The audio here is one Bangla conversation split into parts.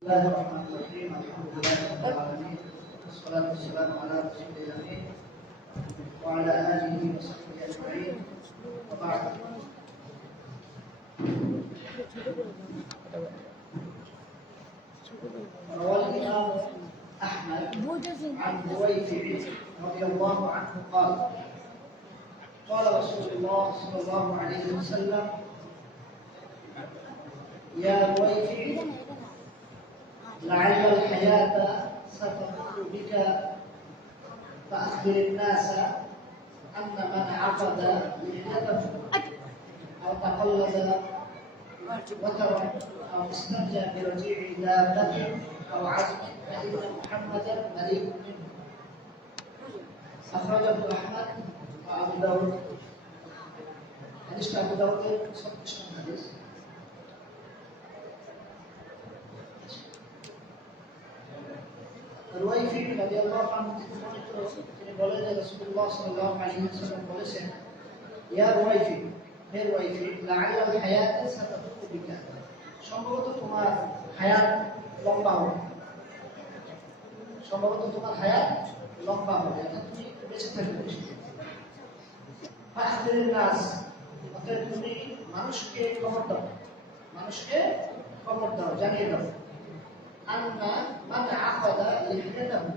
بسم الله الرحمن الرحيم. الحمد لله رب العالمين، والصلاة والسلام على رسول الله وعلى آله وصحبه أجمعين، وبعد. روى الإمام أحمد عن بويفع رضي الله عنه قال: قال رسول الله صلى الله عليه وسلم: يا بويفع، لعل الحياة ستمر بك فأخبر الناس أن من عقد لحيته أو تقلد وترا أو استنجى برجيع دابة أو عزم فإن محمدا بريء منه. أخرجه أحمد وأبو داود. حديث أبو داود صدق حديث. রুয়াইফি রাদিয়াল্লাহু আনহু তিনি বলেন যে রাসূলুল্লাহ সাল্লাল্লাহু আলাইহি ওয়াসাল্লাম বলেছেন, ইয়া রুয়াইফি, হে রুয়াইফি, লাআল হায়াতা সাতাতুকু বিকা, সম্ভবত তোমার হায়াত লম্বা হবে, সম্ভবত তোমার হায়াত লম্বা হবে, অর্থাৎ তুমি বেঁচে থাকবে বেশি। ফাখবিরিন নাস, অর্থাৎ তুমি মানুষকে খবর দাও, মানুষকে খবর দাও, জানিয়ে দাও, আন্না মান আকাদা লিহিয়াতাহু,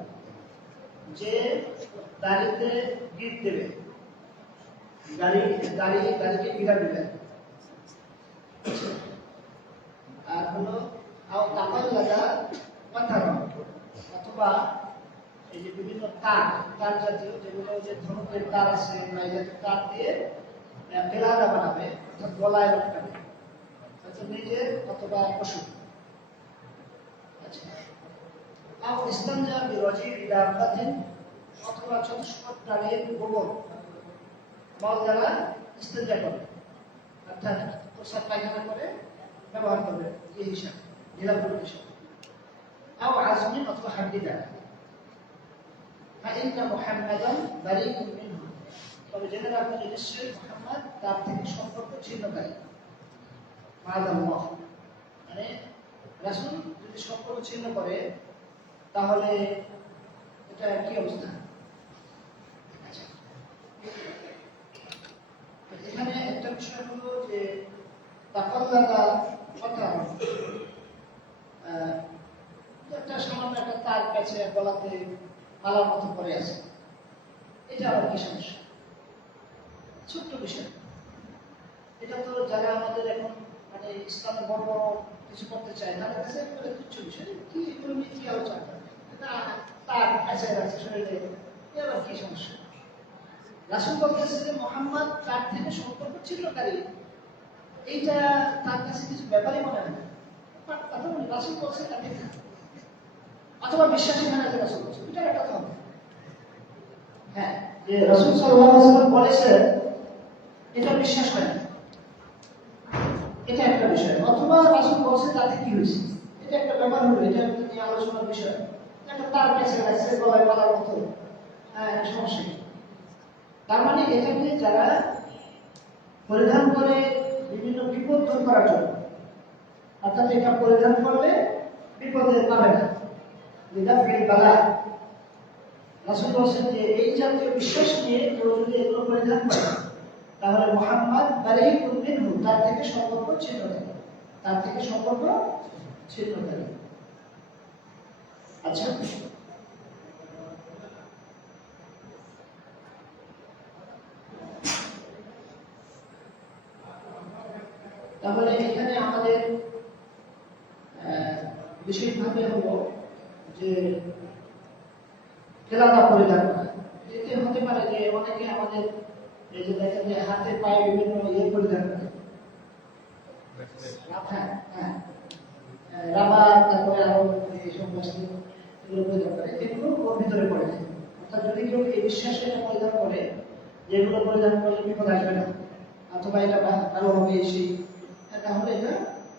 যে দাড়িতে গিট দেবে, দাড়িকে গিরা দেবে, আর হলো আও তাকাল্লাদা ওয়াতারা, অথবা এই যে বিভিন্ন তার জাতীয় যেগুলো যে ধনুকের তার আছে বা এই জাতীয় তার দিয়ে কেলাদা বানাবে, অর্থাৎ গলায় লটকাবে, অর্থাৎ নিজের অথবা পশু। আও ইস্তানজা বিরজি'i দাব্বাতিন, অথবা চতুষ্পদ প্রাণীর গোবর মল দ্বারা ইস্তেঞ্জা করে, অর্থাৎ প্রসাব পায়খানা করে ব্যবহার করবে এই হিসাবে, নিরাপদ হিসাবে। আও আজমিন, অথবা হাড্ডি দ্বারা। ফাইন্না মুহাম্মাদান বারিউম মিনহু, তবে জেনে রাখবেন নিশ্চয়ই মুহাম্মদ তার থেকে সম্পর্ক ছিন্নকারী। মাআযাল্লাহ, মানে রাসূল যদি সম্পর্ক ছিন্ন করে তাহলে এটা কি অবস্থা? আচ্ছা, এখানে একটা বিষয় হলো যে তাকাল্লাদা কথা, একটা সামান্য একটা তার কাছে গলাতে মালার মতো পড়ে আছে, এটা আবার কি সমস্যা? ছোট্ট বিষয়, এটা তো যারা আমাদের এখন মানে ইসলামে বড় বড় কিছু করতে চায় তাদের কাছে একেবারে তুচ্ছ বিষয়, কি এগুলো নিয়ে কি আলোচনা করে, তার কাছে আছে শরীরে, এবার কি সমস্যা? রাসূল বলতেছে যে মুহাম্মদ তার থেকে সম্পর্ক ছিন্নকারী, এইটা তার কাছে কিছু ব্যাপারই মনে হয় না। রাসূল বলছে তাকে, অথবা বিশ্বাসী হয় না যে রাসূল বলছে, এটা একটা কথা। হ্যাঁ, যে রাসূল সাল্লাল্লাহু আলাইহি ওয়াসাল্লাম বলেছেন এটা বিশ্বাস হয় না, এটা একটা বিষয়। অথবা রাসূল বলছে তাতে কি হয়েছে, এটা একটা ব্যাপার হলো, এটা নিয়ে আলোচনার বিষয়। একটা তার কাছে আছে গলায় মালার মতো, হ্যাঁ, এটা সমস্যা কি? তার মানে এটাকে যারা পরিধান করে বিভিন্ন বিপদ দূর করার জন্য, অর্থাৎ এটা পরিধান করলে বিপদে পাবে না, লিদাফিল বালা, রাসূল বলেছেন যে এই জাতীয় বিশ্বাস নিয়ে কেউ যদি এগুলো পরিধান করে তাহলে মুহাম্মদ বারিউম মিনহু, তার থেকে সম্পর্ক ছিন্নকারী, তার থেকে সম্পর্ক ছিন্নকারী। আচ্ছা, তাহলে এখানে আমাদের বিশেষভাবে হলো যে কেলাদা পরিধান করা। এতে হতে পারে যে অনেকে আমাদের এই যে দেখেন যে হাতে পায়ে বিভিন্ন পরিধান করে, রাবার, তারপরে আরো এইসব বস্তু এগুলো পরিধান করে, এগুলো ওর ভিতরে পড়ে যায়। অর্থাৎ যদি কেউ এই বিশ্বাসে পরিধান করে যেগুলো পরিধান করলে বিপদ আসবে না, অথবা এটা ভালো হবে সেই, তাহলে এটা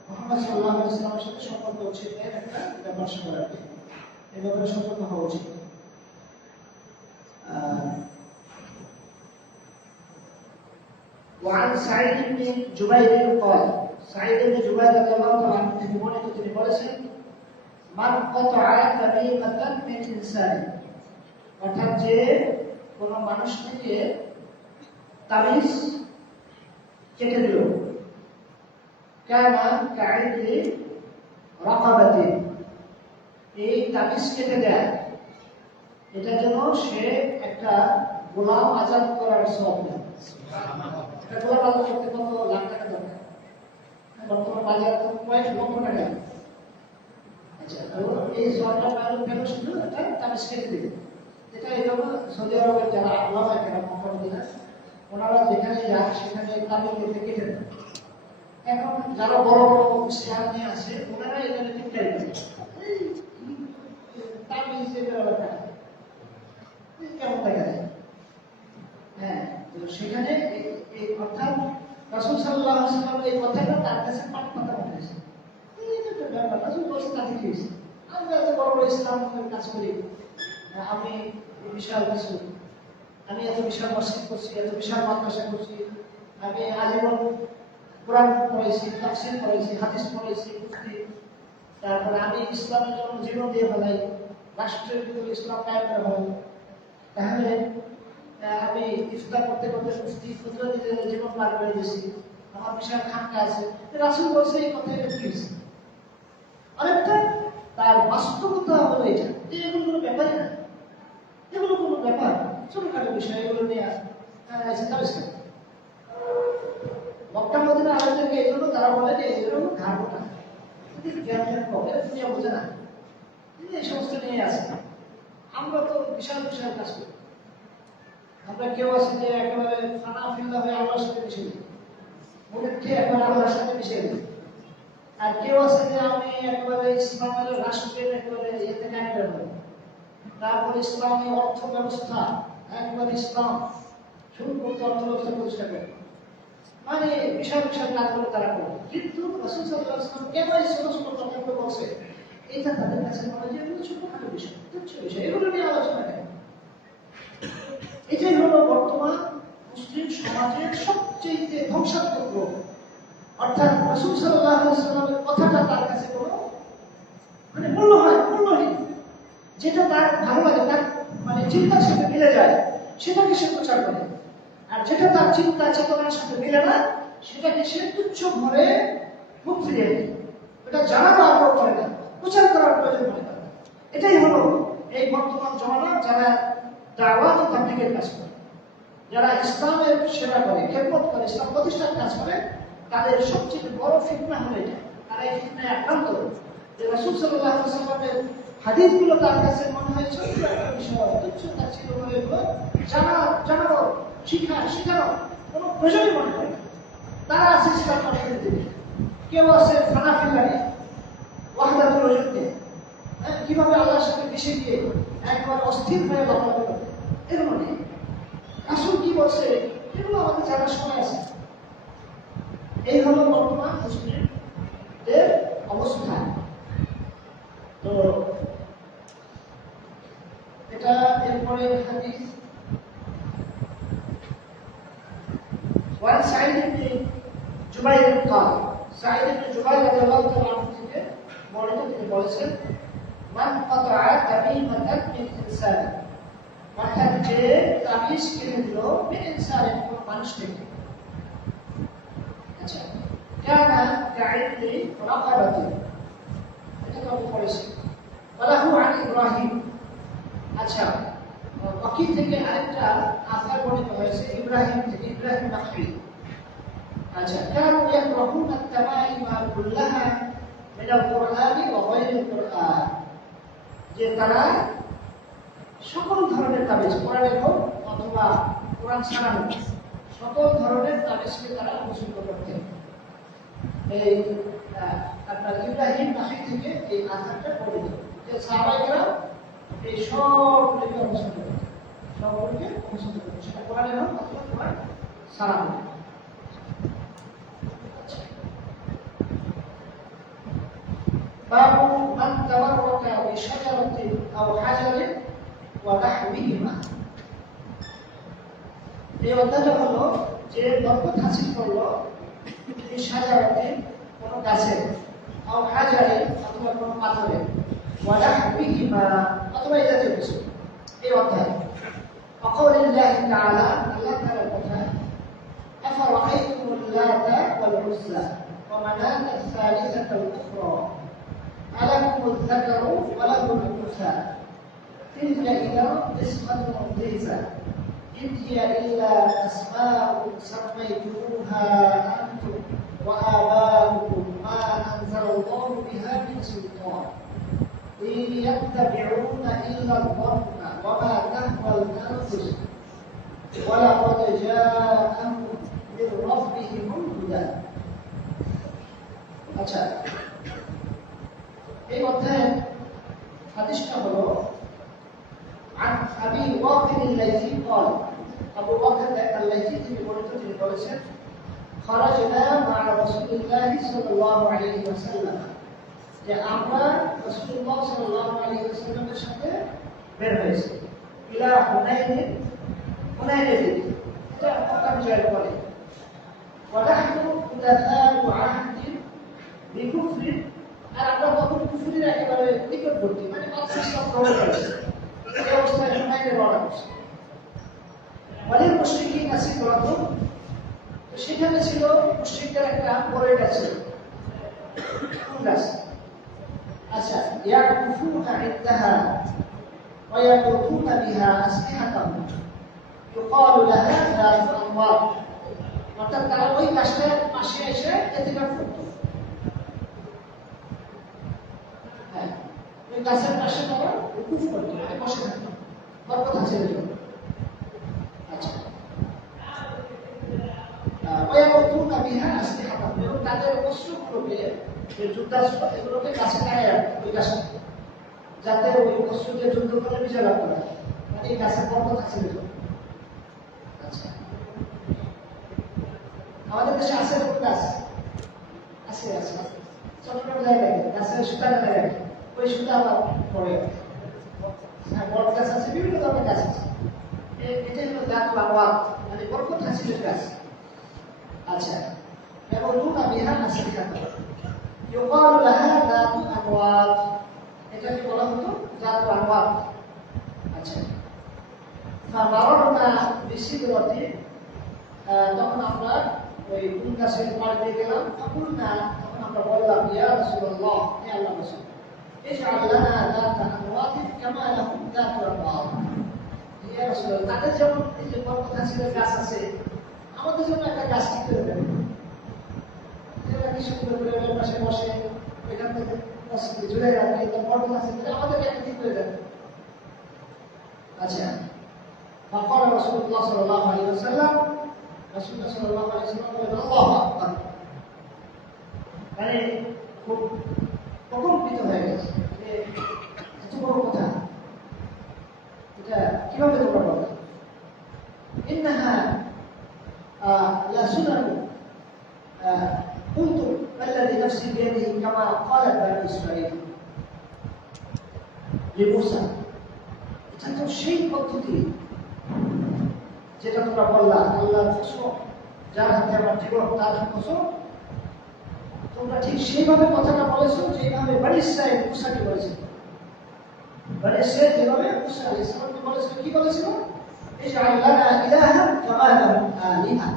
মুহাম্মদ সাল্লাল্লাহু আলাইহি ওয়াসাল্লামের সাথে সম্পর্ক উচিত একটা ব্যাপার স্যাপার, এই ব্যাপারে সতর্ক হওয়া উচিত। وعن سعيد بن جبير قال, সাঈদ ইবনে জুবাইর রাদিয়াল্লাহু তাআলা আনহু থেকে বর্ণিত, তিনি বলেছেন, মান কাতাআ তামিমাতান মিন ইনসান, অর্থাৎ যে কোন মানুষ থেকে তাবিজ কেটে দিল, কানা কাইদি রাকাবাতি, এই তাবিজ কেটে দেয় এটা যেন সে একটা গোলাম আজাদ করার সওয়াব নেয়। একটা গোলাম আজাদ করতে কত লাখ টাকা দরকার? বর্তমান বাজারে তো কয়েক লক্ষ টাকা। আচ্ছা, তো এই সওয়াবটা পেল শুধু একটা তাবিজ কেটে দিল। এটা এরকম সৌদি আরবের যারা আল্লামা কেরাম মুফাসসিরিন ওনারা যেখানে যান সেখানে তাবিজ কেটে দেন। এখন যারা বড় বড় শেয়ার নিয়ে আসে ওনারা এখানে চিন্তাই করে তাবিজ ব্যাপারটা কেমন দেখা যায়। হ্যাঁ, তো সেখানে এই অর্থাৎ রাসূল সাল্লাল্লাহু আলাইহি ওয়াসাল্লাম এই কথাটা তার কাছে পাঠ কথা মনে হয়েছে। এই তো ব্যাপার রাসূল বলছে তাতে কি হয়েছে? আমরা এত বড় বড় ইসলামের কাজ করি, আমি বিশাল কিছু, আমি এত বিশাল মসজিদ করছি, এত বিশাল মাদ্রাসা করছি, আমি আজীবন কোরআন পড়াইছি, তাফসীর পড়াইছি, হাদিস পড়াইছি, মুফতি, তারপরে আমি ইসলামের জন্য জীবন দিয়ে ফেলাই, রাষ্ট্রের ভিতরে ইসলাম কায়েম করা হয়। তাহলে আমি ইফতার করতে করতে মুফতি ফজর দিয়ে জীবন পার করে দিয়েছি, আমার বিশাল খানকা আছে। রাসূল বলছে এই কথা এটা কি হয়েছে? অনেকটা তার বাস্তবতা হলো এটা, যে এগুলো কোনো ব্যাপারই না, এগুলো কোনো ব্যাপার ছোটখাটো বিষয়, এগুলো নিয়ে মক্কা মদিনা আলোচনাকে এই জন্য তারা বলে যে এগুলো ঘাটবো না, জ্ঞানের প্রবলেম দুনিয়া বোঝে না, এই সমস্ত নিয়ে আসে। আমরা তো বিশাল বিশাল কাজ করি। আমরা কেউ আছে যে একেবারে ফানা ফিল্লা হয়ে আল্লাহর সাথে মিশে যাই, মুখে একেবারে আল্লাহর সাথে মিশে যাই। আর কেউ আছে যে আমি একেবারে ইসলামের রাষ্ট্রের একেবারে ইয়েতে কায়েম করে দেবো, তারপরে ইসলামী অর্থ ব্যবস্থা একবার ইসলাম শুরু করতে অর্থ ব্যবস্থা প্রতিষ্ঠা করে, মানে বিশাল বিশাল কাজগুলো তারা করে। কিন্তু রাসূল সাল্লাল্লাহু আলাইহি ওয়াসাল্লাম কেন এই ছোট ছোট কথাগুলো বলছে? এটা তাদের কাছে মনে হয় যে এগুলো ছোটখাটো বিষয়, তুচ্ছ বিষয়, এগুলো নিয়ে আলোচনা কেন? এটাই হলো বর্তমান মুসলিম সমাজের সবচেয়ে ধ্বংসাত্মক রোগ। অর্থাৎ রাসূল সাল্লাল্লাহু আলাইহি ওয়াসাল্লামের কথাটা তার কাছে কোনো মানে মূল্যহীন, যেটা তার ভালো লাগে, তার মানে চিন্তার সাথে মিলে যায় সেটাকে সে প্রচার করে, আর যেটা তার চিন্তা চেতনার সাথে মিলে না সেটাকে সে তুচ্ছ ভরে মুখ ফিরিয়ে দেয়, এটা জানার আগ্রহ করে না, প্রচার করার প্রয়োজন মনে করে। এটাই হলো এই বর্তমান জমানা যারা দাওয়াত ও তাবলীগের কাজ করে, যারা ইসলামের সেবা করে, খেদমত করে, ইসলাম প্রতিষ্ঠার কাজ করে, তাদের সবচেয়ে বড় ফিতনা হলো এটা। তারা এই ফিতনায় আক্রান্ত যে রাসূল সাল্লাল্লাহু আলাইহি ওয়াসাল্লামের হাদিসগুলো তার কাছে মনে হয় ছোট্ট একটা বিষয়, তুচ্ছ তাচ্ছিল্য করে এগুলো জানানো, শেখানো কোনো প্রয়োজনই মনে করে না। তারা আছে ইসলাম প্রচারের দিকে, কেউ আছে ফানাফিল্লাহে ওয়াহদাতুল ওজুদে, কিভাবে আল্লাহর সাথে মিশে গিয়ে একবার অস্থির হয়ে লাফালাফি করে, এগুলো নেই। রাসূল কি বলছে এগুলো আমাদের জানার সময় আছে। এই হলো বর্তমান মুসলিমদের অবস্থা। তো এটা এরপরে হাদিস ওয়ান সাইদ ইবনে জুবাইর قال সাইদ ইবনে জুবাইর রাদিয়াল্লাহু তাআলা আনহু থেকে বর্ণিত, তিনি বলেছেন মান কাতাআ তামিমাতান মিন ইনসান, অর্থাৎ যে তাবিজ কেটে দিল মিন ইনসানের কোন মানুষ থেকে। আচ্ছা, কানা কাইদি রাকাবাতি, এটা তো আমি পড়েছি। ওয়ালাহু আন ইব্রাহিম, আচ্ছা ওয়াকি থেকে আরেকটা আসার বর্ণিত হয়েছে ইব্রাহিম থেকে, ইব্রাহিম নাখঈ। আচ্ছা, কানু ইয়াকরাহুনা আত-তামাইমা কুল্লাহা মিন আল-কুরআনি ওয়া গায়রিল কুরআন, যে তারা সকল ধরনের তাবিজ, কোরআনের হোক অথবা কোরআন ছাড়া হোক, সকল ধরনের তাবিজকে তারা পছন্দ করতেন। এই আপনার ইব্রাহিম নাখঈ থেকে এই আসারটা বর্ণিত যে সাহাবায়েরা এই সবগুলোকে পছন্দ করতেন, সবগুলোকে পছন্দ করতেন, সেটা কোরআনের হোক অথবা কোরআন ছাড়া হোক। বাবু মান তাবাররাকা বিশাজারাতিন আও হাজারিন ওয়া নাহবিহিমা, এই অধ্যায়টা হলো যে বরকত হাসিল করলো এই সাজারাতে কোনো গাছের আও হাজারে অথবা কোনো পাথরে ওয়া নাহবিহিমা অথবা এই জাতীয় কিছু এই অধ্যায় وقول الله تعالى الله تعالى কথা أفرأيتم اللات والعزى ومناة الثالثة الأخرى ألكم الذكر وله الأنثى تلك إذا قسمة ضيزى إن هي إلا أسماء سميتموها أنتم وآباؤكم ما أنزل الله بها من سلطان إن يتبعون إلا الظن وما تهوى الأنفس ولقد جاءهم من ربهم الهدى আচ্ছা এই অধ্যায়ের হাদিসটা হলো عن أبي واقد الليثي قال أبو واقد الليثي তিনি বলেছেন خرجنا مع رسول الله صلى الله عليه وسلم যে আমরা রাসূলুল্লাহ সাল্লাল্লাহু আলাইহি ওয়াসাল্লামের সাথে বের হয়েছি ইলা হুনাইনের দিকে এটা মক্কা বিজয়ের পরে ونحن خلفاء عهد بكفر আর আমরা তখন কুফরির একেবারে নিকটবর্তী মানে অস্তিত্ব গ্রহণ করেছি এই অবস্থায় হুনাইনে রওনা করছি ওয়ালিল মুশরিকিন আসিফরাতুন তো সেখানে ছিল মুশরিকদের একটা বড় গাছ ছিল গাছ আচ্ছা ইয়াকুফুনা ইনতাহা ويقوتون بها أسلحتهم يقال لها ذات أنواط অর্থাৎ তারা ওই গাছটার পাশে এসে এতেকাফ করত হ্যাঁ ওই গাছের পাশে তারা উকুফ করত বসে থাকত বরকত আছে আচ্ছা ويقوتون بها أسلحتهم এবং তাদের অস্ত্রগুলোকে যে যুদ্ধাস্ত্র এগুলোকে গাছে টাঙিয়ে রাখত ওই গাছে যাতে ওই অস্ত্র দিয়ে যুদ্ধ করে বিজয় লাভ করা মানে এই গাছের বরকত আছে আচ্ছা আমাদের দেশে আছে গাছ আছে আছে চট্টগ্রাম জায়গায় গাছের সুতা কাটা যায় ওই সুতা আবার পড়ে হ্যাঁ বড় গাছ আছে বিভিন্ন ধরনের গাছ আছে এটাই হলো গাছ বাবা মানে বরকত হাসিলের গাছ আচ্ছা এবং দুনা বিহান হাসিল খাতা يقال لها ذات أنواط এটাকে বলা হতো ذات أنواط আচ্ছা فمررنا بسدرة তখন আমরা ওই ফুল গাছের পাড়ে দিয়ে গেলাম তখন আমরা বললাম ইয়া রাসূলুল্লাহ হে আল্লাহর রাসূল اجعل لنا ذات أنواط كما لهم ذات أنواط ইয়া রাসূলুল্লাহ তাদের যেমন এই যে বরকত হাসিলের গাছ আছে আমাদের জন্য একটা গাছ ঠিক করে দেন এরা কি সুন্দর করে ওই পাশে বসে এখান থেকে বসে জুড়ে রাখে তো বরকত হাসিল আমাদেরকে একটা ঠিক করে দেন আচ্ছা فقال رسول الله صلى الله عليه وسلم রাসূলুল্লাহ সাল্লাল্লাহু আলাইহি ওয়াসাল্লাম বলেন আল্লাহু আকবার মানে খুব প্রকম্পিত হয়ে গেছে যে এত বড় কথা এটা কিভাবে তোমরা বলছো ইন্নাহা লা সুনান قلت الذي نفسي بيده كما قال بني اسرائيل لموسى এটা তো সেই পদ্ধতি যেটা তোমরা বললা আল্লাহর কসম যার হাতে আমার জীবন তার কসম তোমরা ঠিক সেইভাবে কথাটা বলেছো যেভাবে বনি ইসরাঈল মুসাকে বলেছিল বনি ইসরাঈল যেভাবে মুসা আলাইহিস সালামকে বলেছিল কি বলেছিল ইজআল লানা ইলাহান কামা লাহুম আলিহা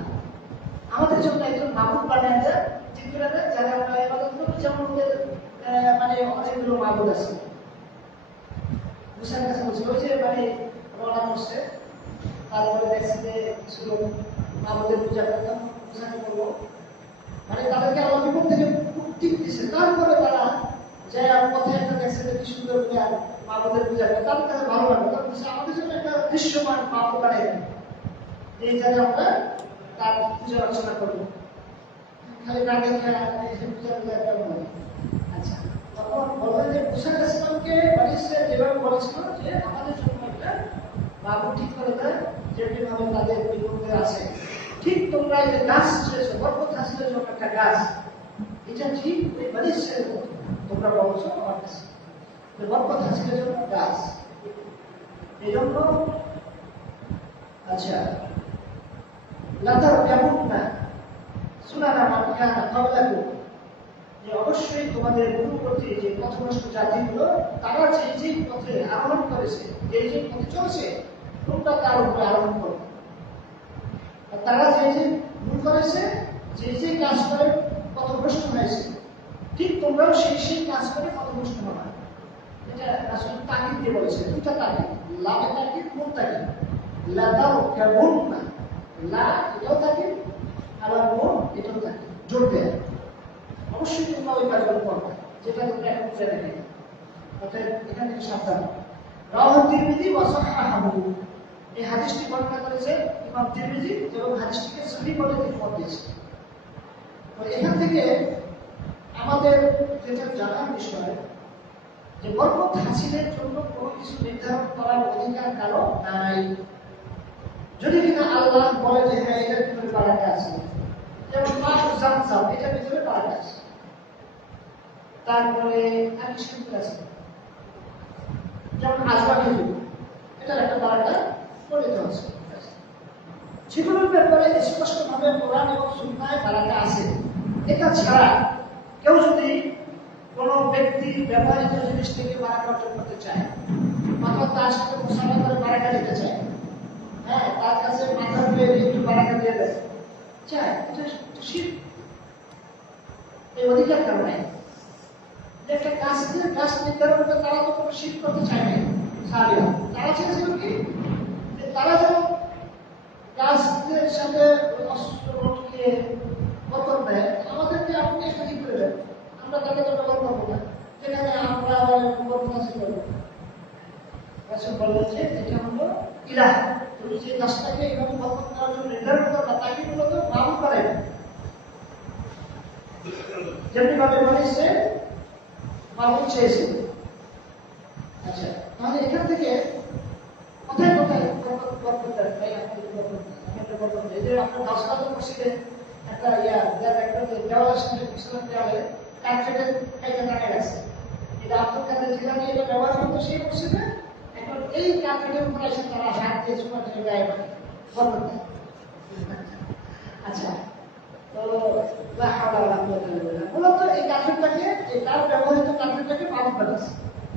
আমাদের জন্য একজন মাবুদ বানিয়ে দেয় ঠিক করে দেয় যারা আমরা ইবাদত করি যেমন ওদের মানে অনেকগুলো মাবুদ আছে মুসার কাছে বলছিল ওই যে মানে রওনা করছে তারপরে দেখছে যে কিছু লোক মাবুদের পূজা করতাম মুসাকে বললো মানে তাদেরকে আল্লাহ বিপদ থেকে মুক্তি দিচ্ছে তারপরে তারা যে পথে একটা দেখছে যে কি সুন্দর করে মাবুদের পূজা করে তাদের কাছে ভালো লাগলো তখন আমাদের জন্য একটা দৃশ্যমান মাবুদ বানিয়ে দেয় এই জায়গায় আমরা তার পূজা অর্চনা করবো খালি না দেখে পূজা করবো আচ্ছা তখন বলবে যে মুসা আলাইহিস সালামকে বনি ইসরাঈল যেভাবে বলেছিল যে আমাদের জন্য একটা মাবুদ ঠিক করে দেয় যেভাবে তাদের বিপদে আছে ঠিক তোমরা এই যে গাছ ছেড়েছো বরকত হাসিলের জন্য একটা গাছ এটা ঠিক ওই বনি ইসরাঈল তোমরা বলছো আমার কাছে বরকত হাসিলের জন্য গাছ এই জন্য আচ্ছা লাতার ব্যাপক না সুনানা মান কানা ক্বাবলাকুম যে অবশ্যই তোমাদের পূর্ববর্তী যে পথভ্রষ্ট জাতিগুলো তারা যে পথে আরোহণ করেছে, যে পথে চলছে, তোমরা তার উপরে আরোহণ করো। আর তারা যে ভুল করেছে, যে কাজ করে পথভ্রষ্ট হয়েছে, ঠিক তোমরাও সেই কাজ করে পথভ্রষ্ট হবে। এটা আসলে তাকিদ দিয়ে বলেছে, দুটা তাকিদ, লাভে তাকিদ, মন তাকিদ। লাদাও কেমন না, লা এটাও তাকিদ, আবার মন এটাও তাকিদ, জোর দেয়। অবশ্যই তোমরা ওই কাজগুলো করবে যেটা তোমরা এখন করে দেখে। অর্থাৎ এখান থেকে সাবধান। রাওয়াহু তিরমিজি ওয়া সাহহাহু, এই হাদিসটি বর্ণনা করেছে ইমাম তিরমিজি এবং হাদিসটিকে সহিহ বলে তিনি মত দিয়েছেন। তো এখান থেকে আমাদের যেটা জানার বিষয় যে বরকত হাসিলের জন্য কোনো কিছু নির্ধারণ করার অধিকার কারো নাই। যদি কিনা আল্লাহ বলে যে হ্যাঁ এটার ভিতরে বারাকা আছে, যেমন জামজাম এটার ভিতরে বারাকা আছে, তারপরে আর কিছু আছে যেমন আজবা খেজুর, এটার একটা বারাকা পড়িত আছে। সেগুলোর ব্যাপারে স্পষ্টভাবে কোরআন এবং সুন্নাহয় বারাকা আছে। এটা ছাড়া কেউ যদি কোনো ব্যক্তি ব্যবহৃত জিনিস থেকে বারাকা অর্জন করতে চায়, অথবা তার সাথে মুসাফা করে বারাকা দিতে চায়, হ্যাঁ তার কাছে মাথার উপরে একটু বারাকা দিয়ে দেয় চায়, এটা শিরক। এই অধিকার কারণ নাই। একটা গাছ নির্ধারণ করে তারা তো কোনো শিরক করতে চায় না। সাহাবীরা তারা চেয়েছিল কি যে তারা যেন গাছদের সাথে অস্ত্র লটকিয়ে বরকত দেয়, আমাদেরকে আপনি একটা ঠিক করে দেন, আমরা তাকে তো ব্যবহার করবো না, যেখানে আমরা বরকত হাসিল করবো। রাসূল বললেন যে এটা হলো ইলাহ, তুমি যে গাছটাকে এইভাবে বরকত দেওয়ার জন্য নির্ধারণ করবা তাকে মূলত মাবুদ করে। যেমনি ভাবে বলেছে মাবুদ চেয়েছে। আচ্ছা, তাহলে এখান থেকে কোথায় কোথায় বরকত দেয়? তাই আপনাদের বরকত দেয় যে আপনার দশটা মসজিদে একটা একটা দেওয়ালের সাথে পিছনের দেওয়ালে কার্পেটের একটা টাকা গেছে, এটা আব্দুল কাদের জিলানী এটা ব্যবহার করতো সেই মসজিদে। এখন এই কার্পেটের উপরে এসে তারা হাত দিয়ে চুমা খেয়ে গায়ে বরকত দেয়। আচ্ছা, তো মূলত এই কার্পেটটাকে, তার ব্যবহৃত কার্পেটটাকে মাবুদ বানাচ্ছে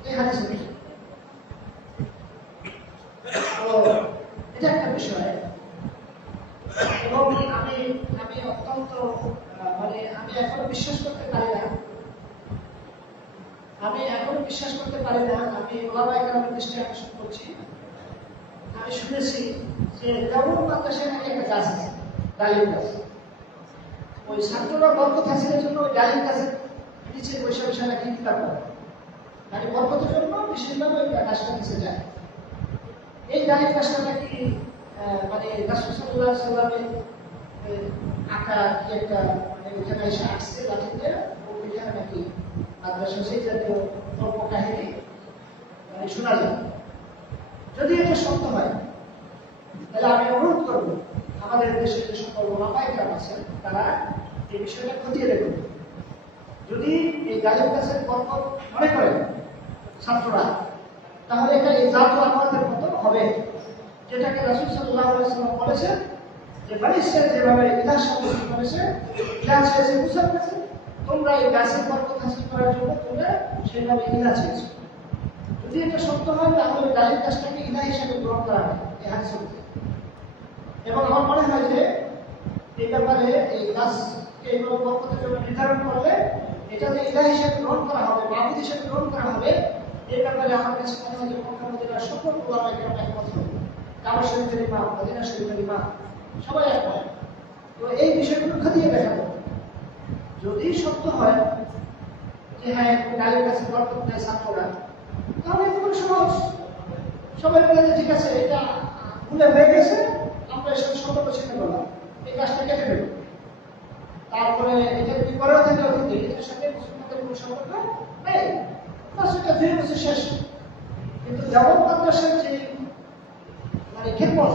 এই হাদিসের বিষয়। তো এটা একটা বিষয়। এবং আমি অত্যন্ত আমি এখনো বিশ্বাস করতে পারি না, আমি ওলামায়ে কেরামের দৃষ্টি আকর্ষণ করছি। আমি শুনেছি যে দেওবন্দ মাদ্রাসায় নাকি একটা গাছ আছে, ডালিম গাছ। ওই ছাত্ররা বরকত হাসিলের জন্য ওই ডালিম গাছের নিচে বসে বসে নাকি কিতাব পড়ে, মানে বরকতের জন্য বিশেষভাবে ওই গাছটা নিচে যায়। এই ডালিম গাছটা নাকি মানে রাসূল সাল্লাল্লাহু আলাইহি ওয়াসাল্লামের আঁকা কি একটা ওইখানে এসে আসছে লাঠিতে, ওইখানে নাকি মাদ্রাসা সেই জাতীয় গল্প কাহিনী শোনা যায়। যদি এটা সত্য হয় তাহলে আমি অনুরোধ করবো আমাদের দেশের যে সকল ওলামায়ে কেরাম আছেন তারা এই বিষয়টা খতিয়ে দেখুন। যদি এই ডালিম গাছের বরকত মনে করেন ছাত্ররা, তাহলে এটা এই জাত আমাদের মতো হবে, যেটাকে রাসূল সাল্লাল্লাহু আলাইহি ওয়াসাল্লাম বলেছেন যে বনী ইসরাঈল যেভাবে ইলাহ সাব্যস্ত করেছে, ইলাহ চেয়েছে মুসার কাছে, তোমরা এই গাছের বরকত হাসিল করার জন্য তোমরা সেইভাবে ইলাহ চেয়েছো। যদি এটা সত্য হয় তাহলে ডালিম গাছটাকে ইলাহ হিসেবে গ্রহণ করা হয় এই হাদিস অনুযায়ী। এবং আমার মনে হয় যে এই ব্যাপারে এই গাছকে এইভাবে বরকতের জন্য নির্ধারণ করলে এটা যে ইলাহ হিসেবে গ্রহণ করা হবে, মাবুদ হিসেবে গ্রহণ করা হবে, এই ব্যাপারে আমার কাছে মনে হয় যে মক্কা মদিনার সকল ওলামায়ে কেরাম একমত হবে। কাবা শরীফের ইমাম, মদিনা শরীফের ইমাম সবাই একমত। তো এই বিষয়গুলো খতিয়ে দেখাবো। যদি সত্য হয় যে হ্যাঁ ডালিম গাছের বরকত নেয় ছাত্ররা, তাহলে খুব সহজ, সবাই বলে যে ঠিক আছে এটা ভুলে হয়ে গেছে, আমরা এর সাথে সতর্ক ছিন্ন করলাম, এই গাছটা কেটে ফেলব। তারপরে এটা যদি করেও থাকে অতীতে, এটার সাথে মুসলমানদের কোনো সম্পর্ক নেই, বাস এটা 2 বছর শেষ। কিন্তু দেওবন্দ মাদ্রাসার যে মানে খেদমত,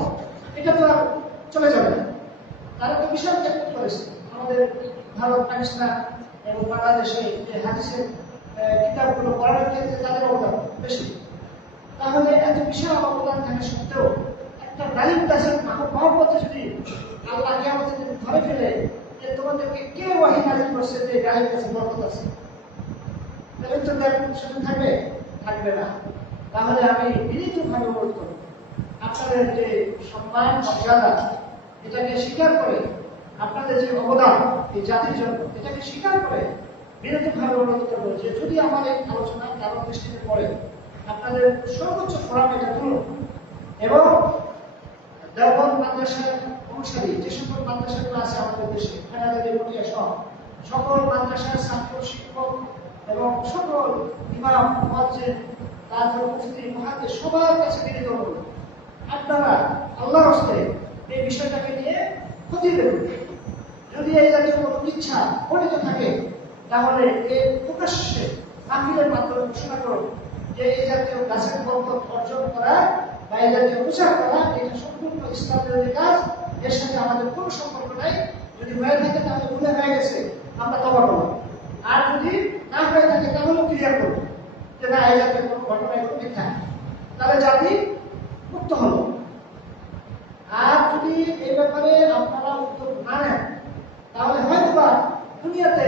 এটা তো আর চলে যাবে না। তারা তো বিশাল খেদমত করেছে আমাদের ভারত, পাকিস্তান এবং বাংলাদেশে যে হাদিসের কিতাবগুলো পড়ানোর ক্ষেত্রে তাদের অবদান বেশি। তাহলে এত বিশাল অবদান থাকা সত্ত্বেও একটা ডালিম গাছের মহব্বতে যদি আল্লাহ কিয়ামতের দিন ধরে ফেলে যে তোমাদের তোমাদেরকে কে ওয়াহী নাযিল করছে যে গাছের কাছে বরকত আছে? তাহলে তো সেটা থাকবে না। তাহলে আমি বিনীতভাবে অনুরোধ করব, আপনাদের যে সম্মান মর্যাদা এটাকে স্বীকার করে, আপনাদের যে অবদান এই জাতির জন্য এটাকে স্বীকার করে বিনীতভাবে অনুরোধ করবো যে যদি আমার এই আলোচনা কারো দৃষ্টিতে পড়ে, আপনাদের সর্বোচ্চ ফোরাম এটা তুলুন এবং দেওবন্দ মাদ্রাসার অনুসারী যে সকল মাদ্রাসাগুলো আছে আমাদের দেশে, সকল মাদ্রাসার ছাত্র শিক্ষক এবং সকল ইমাম মুয়াজ্জিন তারপর মুফতি মুহাদ্দিস সবার কাছে বিনীত অনুরোধ, আপনারা আল্লাহর হস্তে এই বিষয়টাকে নিয়ে খতিয়ে দেখুন। যদি এই জাতীয় কোনো ইচ্ছা গঠিত থাকে তাহলে এই প্রকাশ্যে মাহফিলের মাধ্যমে ঘোষণা করুন যে এই জাতীয় গাছের বরকত অর্জন করা বা এই জাতীয় প্রচার করা এটা সম্পূর্ণ ইসলাম বিরোধী কাজ, এর সাথে আমাদের কোনো সম্পর্ক নাই। যদি হয়ে থাকে তাহলে ভুলে হয়ে গেছে, আমরা তবা করব। আর যদি না হয়ে থাকে তাহলেও ক্লিয়ার করব যে না এই জাতীয় কোনো ঘটনা এগুলো মিথ্যা, তাহলে জাতি মুক্ত হলো। আর যদি এই ব্যাপারে আপনারা উদ্যোগ না নেন তাহলে হয়তো বা দুনিয়াতে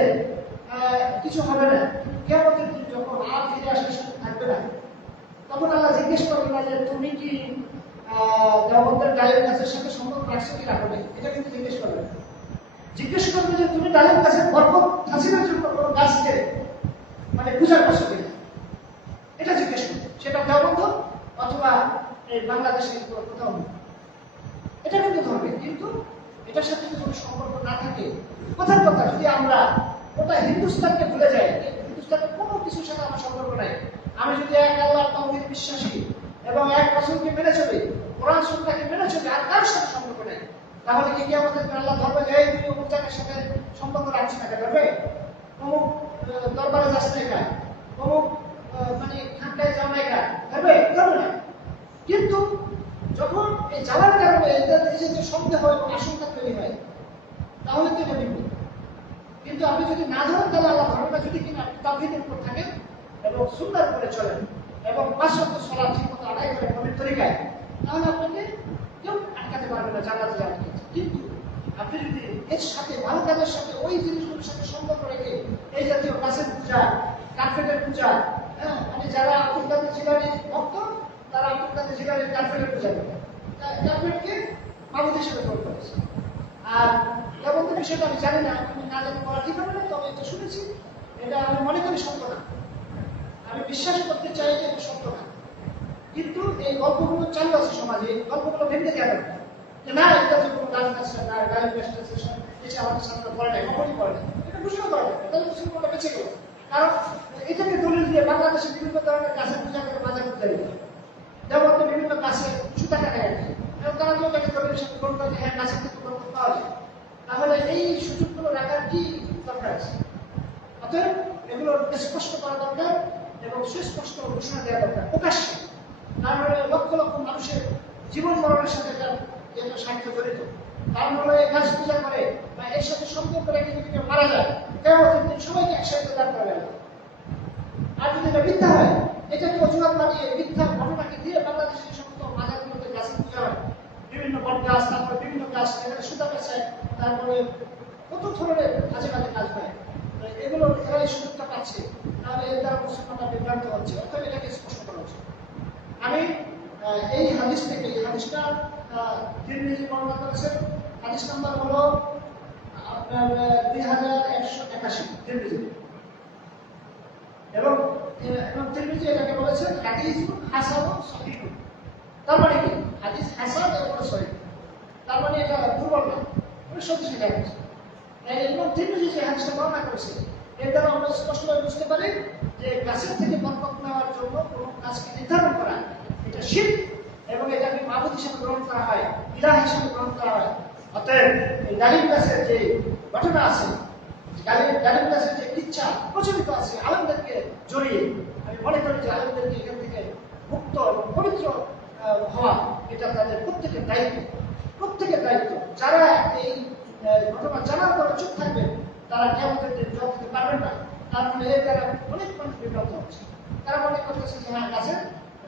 কিছু হবে না, কিয়ামতের দিন যখন আর ফিরে আসার সুযোগ থাকবে না, তখন আল্লাহ জিজ্ঞেস করবে না যে তুমি কি দেওবন্দের ডালিম গাছের সাথে সম্পর্ক রাখছো কি রাখো নাই, এটা কিন্তু জিজ্ঞেস করবে না। জিজ্ঞেস করবে যে তুমি ডালিম গাছের বরকত হাসিলের জন্য কোনো গাছকে মানে পূজা করছো কিনা, এটা জিজ্ঞেস করবে। সেটা দেওবন্দ অথবা এই বাংলাদেশের কোথাও এটা কিন্তু ধরবে, কিন্তু এটার সাথে যদি কোনো সম্পর্ক না থাকে, কথার কথা যদি আমরা ওটা হিন্দুস্তানকে ভুলে যাই, হিন্দুস্তানের কোনো কিছুর সাথে আমার সম্পর্ক নাই, আমি যদি এক আল্লাহর তাওহীদ বিশ্বাসী এবং এক রাসূলকে মেনে চলি, কোরআন সুন্নাহকে মেনে চলি, আর কারোর সাথে সম্পর্ক নাই, তাহলে কি কিয়ামতের দিন আল্লাহ ধরবে যে এই তুই অমুক জায়গার সাথে সম্পর্ক রাখছিস না, ধরবে? অমুক দরবারে যাস না একা, অমুক মানে খানটায় যাও না একা, ধরবে? ধরবে না। কিন্তু যখন এই যাওয়ার কারণে এদের নিজেদের সন্দেহ এবং আশঙ্কা তৈরি হয় তাহলে তো এটা বিপদ। কিন্তু আপনি যদি না ধরেন তাহলে আল্লাহ ধর্মটা যদি কিনা আপনি তাওহীদের উপর থাকেন এবং সুন্নাহর উপরে চলেন এবং পাঁচ ওয়াক্ত সালাত ঠিকমতো আদায় করেন নবীর তরিকায়, তাহলে আপনাকে কেউ আটকাতে পারবে না জান্নাতে যাওয়ার ক্ষেত্রে। কিন্তু আপনি যদি এর সাথে ভালো কাজের সাথে ওই জিনিসগুলোর সাথে সম্পর্ক রেখে এই জাতীয় গাছের পূজা, কার্পেটের পূজা, মানে যারা আব্দুল কাদের জিলানীর ভক্ত তারা আব্দুল কাদের জিলানীর কার্পেটের পূজা করে, কার্পেটকে মাবুদ হিসেবে গ্রহণ করেছে। আর দেওবন্দের বিষয়টা আমি জানি না, আমি না জানি বলা ঠিক হবে না, তবে এটা শুনেছি, এটা আমি মনে করি সত্য না, আমি বিশ্বাস করতে চাই যে এটা সত্য না। কিন্তু এই গল্পগুলো চালু আছে সমাজে, এই গল্পগুলো ভেঙে দেওয়া দরকার যে না এটা যে কোনো গাছ গাছটা না, গাড়ি গাছটা এসে আমাদের সামনে পড়ে না, কখনই পড়ে না, এটা ঘোষণা করা দরকার, তাহলে মুসলমানরা বেঁচে গেল। কারণ এটাকে দলিল দিয়ে বাংলাদেশে বিভিন্ন ধরনের গাছের পূজা করে বাজার পূজা দিতে, যেমন বিভিন্ন গাছে সুতা কাটা গেছে এবং তারা তো এটাকে দলিলের সাথে গ্রহণ করে হ্যাঁ গাছের থেকে বরকত পাওয়া যায়, তাহলে এই সুযোগগুলো রাখার কি দরকার আছে? অতএব এগুলো স্পষ্ট করা দরকার এবং সুস্পষ্ট ঘোষণা দেওয়া দরকার প্রকাশ্যে, কারণ লক্ষ লক্ষ মানুষের জীবন মরণের সাথে এটা সাহিত্য জড়িত। কারণ হলো এই গাছ পূজা করে বা এর সাথে সম্পর্ক রেখে যদি কেউ মারা যায়, কিয়ামতের দিন সবাইকে একসাথে দাঁড় করা গেল। আর যদি এটা মিথ্যা হয়, এটাকে অজুহাত বানিয়ে মিথ্যা ঘটনাকে দিয়ে বাংলাদেশের সমস্ত মাজারগুলোতে গাছের পূজা হয়, বিভিন্ন বট গাছ, তারপরে বিভিন্ন গাছ এখানে সুতা বেচায়, তারপরে কত ধরনের কাজে কাজে কাজ হয়, এগুলো এরা এই সুযোগটা পাচ্ছে, তাহলে এর দ্বারা মুসলমানরা বিভ্রান্ত হচ্ছে। অর্থাৎ এটাকে স্পষ্ট করা উচিত। আমি এই হাদিস থেকে, এই হাদিসটা তিরমিজি বর্ণনা করেছেন, হাদিস নাম্বার হলো আপনার 2181 তিরমিজি, এবং তিরমিজি এটাকে বলেছেন হাদিস হাসান সহিহ। তার মানে কি হাদিস হাসান এবং সহিহ, তার মানে এটা দুর্বল না, শক্তিশালী হাদিস। এবং তিরমিজি যে হাদিসটা বর্ণনা করেছে এর দ্বারা আমরা স্পষ্টভাবে বুঝতে পারি যে গাছের থেকে বরকত নেওয়ার জন্য কোনো কাজকে নির্ধারণ করা এটা শিরক এবং এটাকে মাবুদ হিসেবে গ্রহণ করা হয়, ইলাহ হিসেবে গ্রহণ করা হয়। অতএব এই ডালিম গাছের যে ঘটনা আছে, ডালিম গাছের যে ইচ্ছা প্রচলিত আছে আলেমদেরকে জড়িয়ে, আমি মনে করি যে আলেমদেরকে এখান থেকে মুক্ত এবং পবিত্র হওয়া এটা তাদের প্রত্যেকের দায়িত্ব, প্রত্যেকের দায়িত্ব। যারা এই ঘটনা জানার পরে চুপ থাকবেন তারা কিয়ামতের দিন জবাব দিতে পারবেন না। তার মানে এর দ্বারা অনেক মানুষ বিভ্রান্ত হচ্ছে, তারা মনে করতেছে যে হ্যাঁ গাছের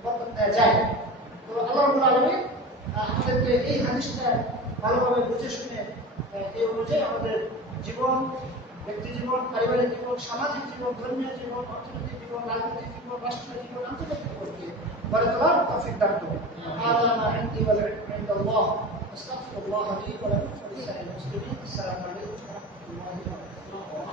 বরকত দেওয়া যায়। তো আল্লাহ রাব্বুল আলামিন আমাদেরকে এই হাদিসটা ভালোভাবে বুঝে শুনে এই অনুযায়ী আমাদের জীবন, ব্যক্তি জীবন, পারিবারিক জীবন, সামাজিক জীবন, ধর্মীয় জীবন, অর্থনৈতিক জীবন, রাজনৈতিক জীবন, রাষ্ট্রীয় জীবন, আন্তর্জাতিক জীবনকে গড়ে তোলার তৌফিক দান করুন। هذا ما عندي والعلم عند الله استغفر الله لي ولكم ولسائر المسلمين السلام عليكم ورحمه الله وبركاته